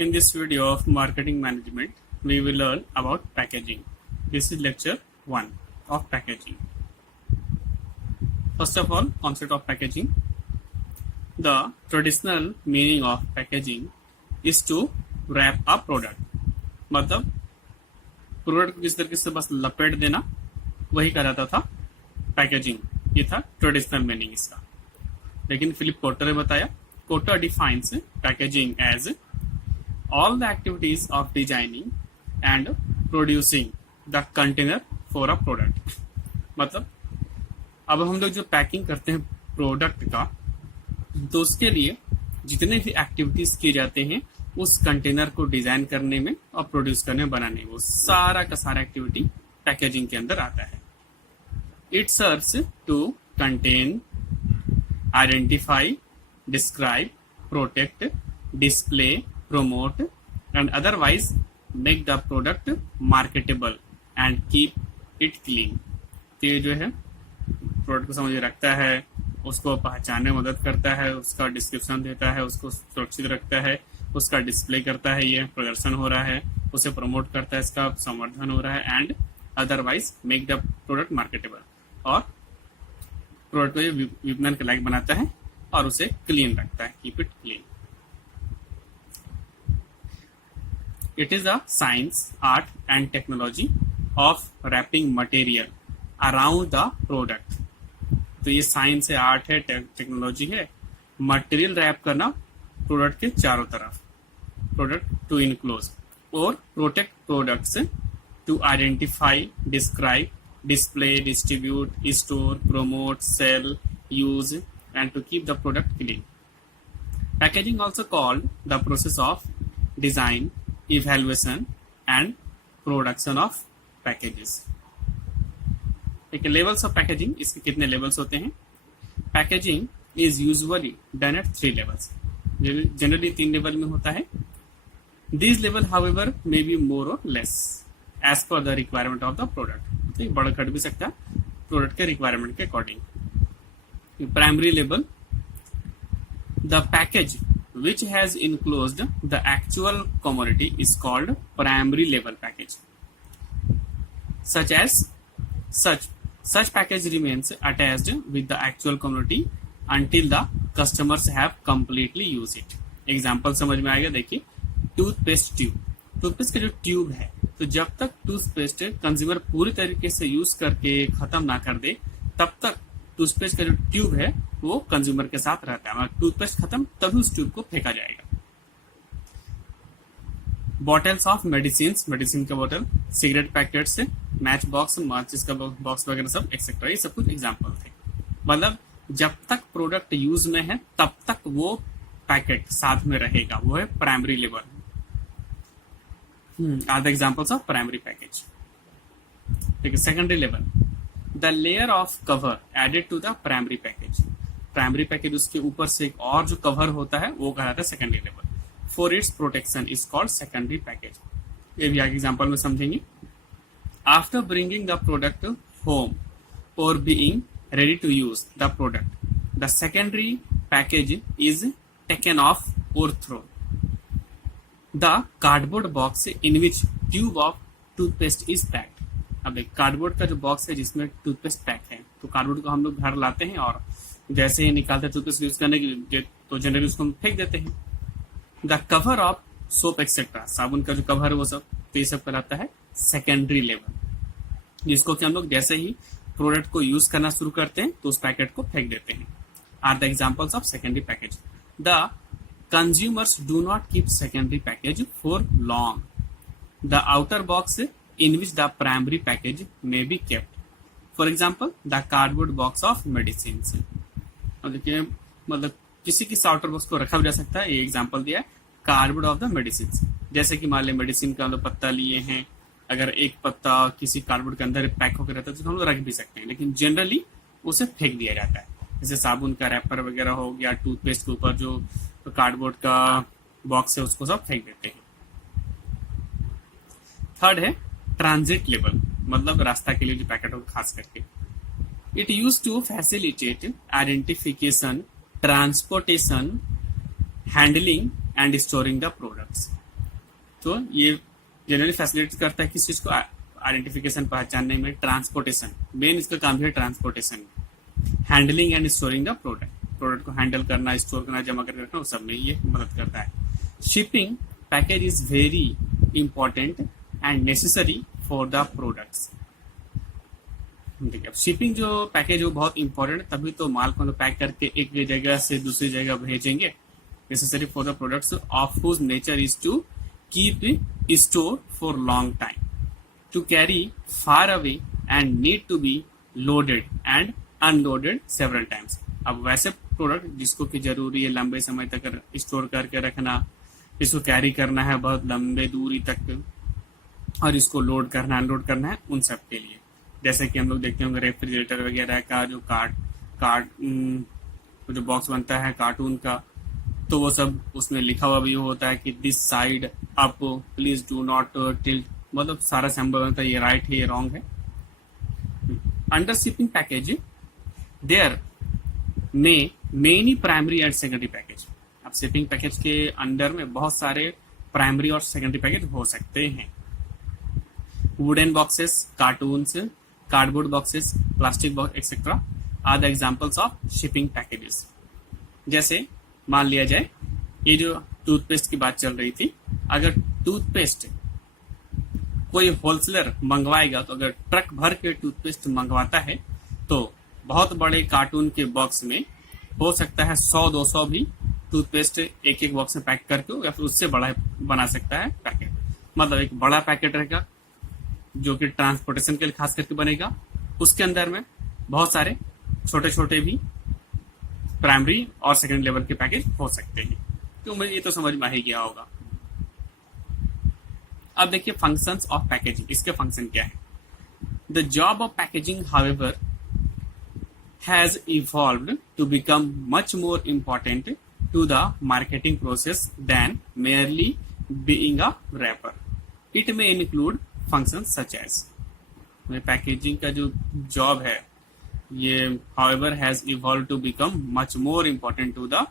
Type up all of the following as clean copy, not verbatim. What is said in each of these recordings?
In this video of marketing management, we will learn about packaging. This is lecture 1 of packaging. First of all, concept of packaging. The traditional meaning of packaging is to wrap a product. मतलब product को किस तरीके से बस लपेट देना, वही कहा जाता था पैकेजिंग. ये था ट्रेडिशनल मीनिंग इसका. लेकिन फिलिप कोटर ने बताया, Kotler defines packaging as all the activities of designing and producing the container for a product. मतलब अब हम लोग जो पैकिंग करते हैं प्रोडक्ट का, तो उसके लिए जितने भी एक्टिविटीज किए जाते हैं उस कंटेनर को डिजाइन करने में और प्रोड्यूस करने में, बनाने में, वो सारा का सारा एक्टिविटी पैकेजिंग के अंदर आता है. It serves to contain, identify, describe, protect, display, promote and otherwise make the product marketable and keep it clean. तो ये जो है प्रोडक्ट को समझ रखता है, उसको पहचानने में मदद करता है, उसका डिस्क्रिप्शन देता है, उसको सुरक्षित रखता है, उसका डिस्प्ले करता है, ये प्रदर्शन हो रहा है, उसे प्रमोट करता है, इसका संवर्धन हो रहा है, and otherwise make the product marketable, और प्रोडक्ट को ये विपणन के लायक बनाता है और उसे क्लीन रखता है, keep it clean. It is a science, art and technology of wrapping material around the product. तो ये साइंस है, आर्ट है, टेक्नोलॉजी है. मटेरियल रैप करना प्रोडक्ट के चारों तरफ, प्रोडक्ट टू इनक्लोज और protect products, to identify, describe, display, distribute, store, promote, sell, use and to keep the product clean. Packaging also called the process of design, evaluation and production of packages. एक levels of packaging, इसके कितने levels होते हैं? Packaging is usually done at 3 levels. Generally 3 level में होता है. This level however may be more और less as per the requirement of the product. तो बढ़ घट भी सकता है प्रोडक्ट के रिक्वायरमेंट के according. Primary level, the package which has enclosed the actual commodity is called primary level package. Such package remains attached with the actual commodity until the customers have completely used it. Example समझ में आएगा. देखिए, toothpaste tube, toothpaste का जो tube है, तो जब तक टूथपेस्ट कंज्यूमर पूरी तरीके से यूज करके खत्म ना कर दे, तब तक टूथपेस्ट का जो ट्यूब है वो कंज्यूमर के साथ रहता है. टूथपेस्ट खत्म तभी उस ट्यूब को फेंका जाएगा. बॉटल्स ऑफ मेडिसिन, मेडिसिन का बोतल, सिगरेट पैकेट से, मैच बॉक्स, माचिस का बॉक्स वगैरह सब एक्सेट्रा, ये सब कुछ एग्जांपल थे. मतलब जब तक प्रोडक्ट यूज में है तब तक वो पैकेट साथ में रहेगा, वो है primary level. Are the examples of primary package. ठीक है. Secondary level, the layer of cover added to the primary package. Primary package उसके ऊपर से एक और जो कवर होता है वो कहा जाता है secondary level. For its protection is called secondary package. ये भी आगे एग्जांपल में समझेंगे. After bringing the product home और being ready to use the product, the secondary package is taken off और thrown. The cardboard box in which tube of toothpaste is packed. अब एक cardboard का जो बॉक्स है जिसमें टूथपेस्ट पैक है, तो कार्डबोर्ड को हम लोग घर लाते हैं और जैसे ही निकालते हैं टूथपेस्ट यूज करने के लिए, तो जनरली उसको हम फेंक देते हैं. The cover of soap etcetera, साबुन का जो कवर है वो सब, तो ये सब कहलाता है सेकेंडरी लेवल, जिसको कि हम लोग जैसे ही प्रोडक्ट को यूज करना शुरू करते हैं तो उस पैकेट को फेंक देते हैं. Are the examples of secondary package. The consumers do not keep secondary package for long. The outer box in which the primary package may be kept. For example, the cardboard box of medicines. अब देखिए, मतलब किसी किस outer box को रखा भी जा सकता है. ये एग्जांपल दिया है कार्डबोर्ड ऑफ द मेडिसिन. जैसे कि मान ले मेडिसिन का हम लोग पत्ता लिए हैं, अगर एक पत्ता किसी कार्डबोर्ड के अंदर पैक होकर रहता है तो हम लोग रख भी सकते हैं, लेकिन जनरली उसे फेंक दिया जाता है. जैसे साबुन का रैपर वगैरह हो गया, टूथपेस्ट के ऊपर जो कार्डबोर्ड का बॉक्स है उसको सब फेंक देते हैं. थर्ड है ट्रांजिट लेवल, मतलब रास्ता के लिए जो पैकेट हो खास करके. It use to facilitate identification, transportation, handling and storing the products. तो ये जनरली फैसिलिटेट करता है किस चीज को, आइडेंटिफिकेशन पहचानने में, ट्रांसपोर्टेशन, मेन इसका काम है transportation, handling and storing the product को हैंडल करना, स्टोर करना, जमा करके रखना, उस सब में ये मदद करता है। Shipping package is very important and necessary for the products. ठीक है, शिपिंग जो पैकेज वो बहुत इंपॉर्टेंट, तभी तो माल को पैक करके एक जगह से दूसरी जगह भेजेंगे। Necessary for the products of whose nature is to keep store for long time, to carry far away and need to be loaded and unloaded several times. अब वैसे प्रोडक्ट जिसको कि जरूरी है लंबे समय तक स्टोर करके रखना, इसको कैरी करना है बहुत लंबे दूरी तक, और इसको लोड करना अनलोड करना है, उन सब के लिए। जैसे कि हम लोग देखते होंगे रेफ्रिजरेटर वगैरह का जो कार्ड जो बॉक्स बनता है कार्टून का, तो वो सब उसमें लिखा हुआ भी होता है कि this side up please do not tilt, मतलब सारा सिंबल बनता है, ये राइट है ये रॉन्ग है। अंडर शिपिंग पैकेज देयर में many primary and secondary package. अब शिपिंग पैकेज के अंडर में बहुत सारे प्राइमरी और सेकेंडरी पैकेज हो सकते हैं। Wooden boxes, cartons, cardboard boxes, plastic box etcetera are the examples of shipping packages. जैसे मान लिया जाए ये जो टूथपेस्ट की बात चल रही थी, अगर टूथपेस्ट कोई होलसेलर मंगवाएगा, तो अगर ट्रक भर के टूथपेस्ट मंगवाता है तो बहुत बड़े कार्टून के बॉक्स में हो सकता है 100-200 भी टूथपेस्ट एक एक बॉक्स में पैक करके या फिर उससे बड़ा बना सकता है पैकेट। मतलब एक बड़ा पैकेट रहेगा जो कि ट्रांसपोर्टेशन के लिए खास करके बनेगा, उसके अंदर में बहुत सारे छोटे छोटे भी प्राइमरी और सेकेंड लेवल के पैकेज हो सकते हैं। तो मुझे ये तो समझ में आ ही गया होगा। अब देखिए फंक्शंस ऑफ पैकेजिंग, इसके फंक्शन क्या है। The job of packaging however has evolved to become much more important to the marketing process than merely being a wrapper. It may include functions such as, packaging का जो job है ये however has evolved to become much more important to the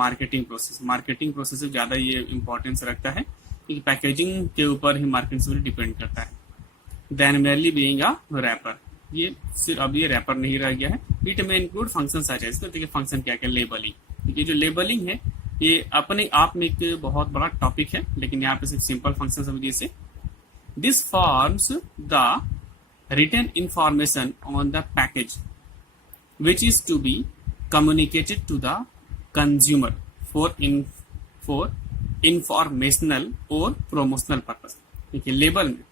marketing process. Marketing process से ज्यादा ये importance रखता है क्योंकि पैकेजिंग के ऊपर ही मार्केटिंग से डिपेंड करता है। Than merely being a wrapper, ये सिर्फ अब ये रैपर नहीं रह गया है। इट में इंक्लूड फंक्शन सच है। इसको देखिए फंक्शन क्या क्या, लेबलिंग। ये जो लेबलिंग है ये अपने आप में एक बहुत बड़ा टॉपिक है, लेकिन यहाँ पे सिर्फ सिंपल फंक्शन समझिए इसे। This forms the written information on the package which is to be communicated to the consumer for informational और प्रोमोशनल पर्पज। देखिए लेबल में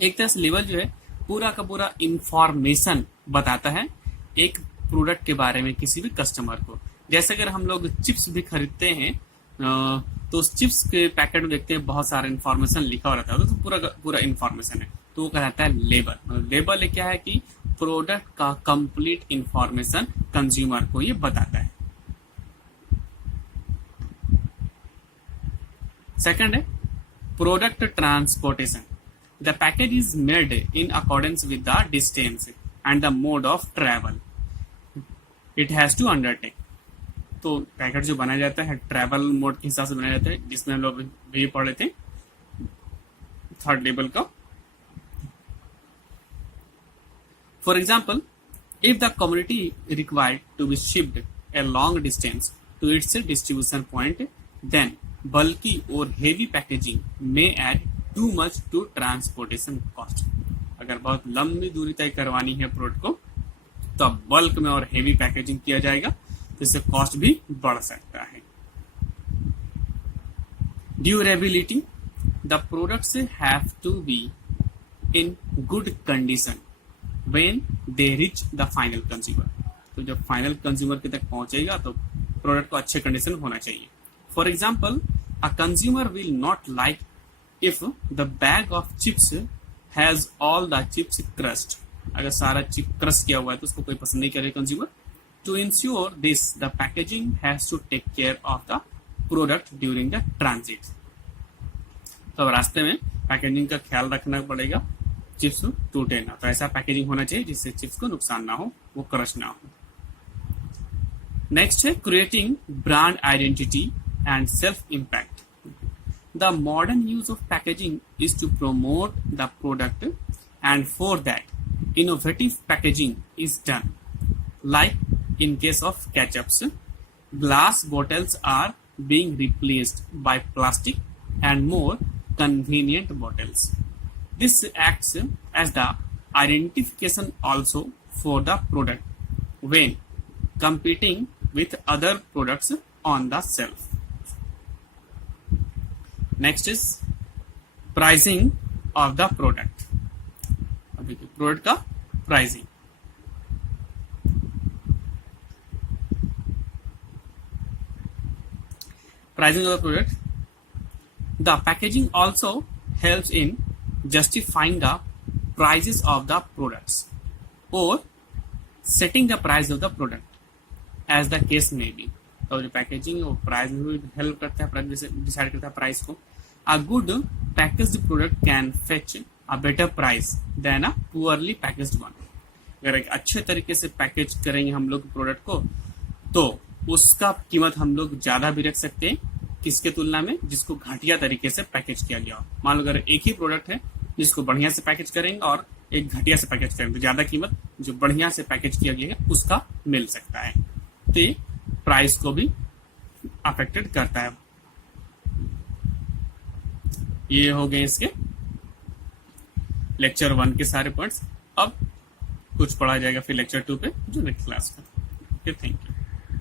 एक तरह से लेबल जो है पूरा का पूरा इंफॉर्मेशन बताता है एक प्रोडक्ट के बारे में किसी भी कस्टमर को। जैसे अगर हम लोग चिप्स भी खरीदते हैं तो उस चिप्स के पैकेट में देखते हैं बहुत सारा इंफॉर्मेशन लिखा हुआ रहता है, तो पूरा पूरा इंफॉर्मेशन है, तो वो कहलाता है लेबल। लेबल क्या है कि प्रोडक्ट का कंप्लीट इंफॉर्मेशन कंज्यूमर को ये बताता है। सेकंड है product transportation. The package is made in accordance with the distance and the mode of travel it has to undertake. तो पैकेट जो बनाया जाता है ट्रैवल मोड के हिसाब से बनाया जाता है, जिसमें हम लोग भी पढ़ रहे थे थर्ड लेवल का। For example, if the community required to be shipped a long distance to its distribution point, then bulky or heavy packaging may add too much to transportation cost. अगर बहुत लंबी दूरी तय करवानी है प्रोडक्ट को तो अब बल्क में और हेवी पैकेजिंग किया जाएगा, तो इससे कॉस्ट भी बढ़ सकता है। Durability, the products have to be in good condition when they reach the final consumer. तो जब फाइनल कंज्यूमर के तक पहुंचेगा तो प्रोडक्ट को अच्छे कंडीशन होना चाहिए। For example, a consumer will not like if the bag of chips has all the chips crushed. अगर सारा चिप क्रश किया हुआ है तो उसको कोई पसंद नहीं करेगा consumer. To ensure this, the packaging has to take care of the product during the transit. तो रास्ते में पैकेजिंग का ख्याल रखना पड़ेगा, चिप्स टूटे ना, तो ऐसा पैकेजिंग होना चाहिए जिससे चिप्स को नुकसान ना हो, वो क्रश ना हो। नेक्स्ट है creating brand identity and self impact. The modern use of packaging is to promote the product, and for that, innovative packaging is done. Like in case of ketchups, glass bottles are being replaced by plastic and more convenient bottles. This acts as the identification also for the product when competing with other products on the shelf. Next is pricing of the product. अभी product का pricing. Pricing of the product. The packaging also helps in justifying the prices of the products or setting the price of the product as the case may be. तो जो packaging और price में भी help करता है, decide करता है price को. A good packaged product can fetch a better price than a poorly packaged one. अगर एक अच्छे तरीके से पैकेज करेंगे हम लोग प्रोडक्ट को तो उसका कीमत हम लोग ज्यादा भी रख सकते हैं किसके तुलना में, जिसको घटिया तरीके से पैकेज किया गया हो. मान लो अगर एक ही प्रोडक्ट है जिसको बढ़िया से पैकेज करेंगे और एक घटिया से पैकेज करेंगे तो ज्यादा कीमत जो बढ़िया से पैकेज किया गया है उसका मिल सकता है. तो ये प्राइस को भी अफेक्टेड करता है. ये हो गए इसके लेक्चर 1 के सारे पॉइंट्स. अब कुछ पढ़ा जाएगा फिर लेक्चर 2 पे जो नेक्स्ट क्लास का. Thank you.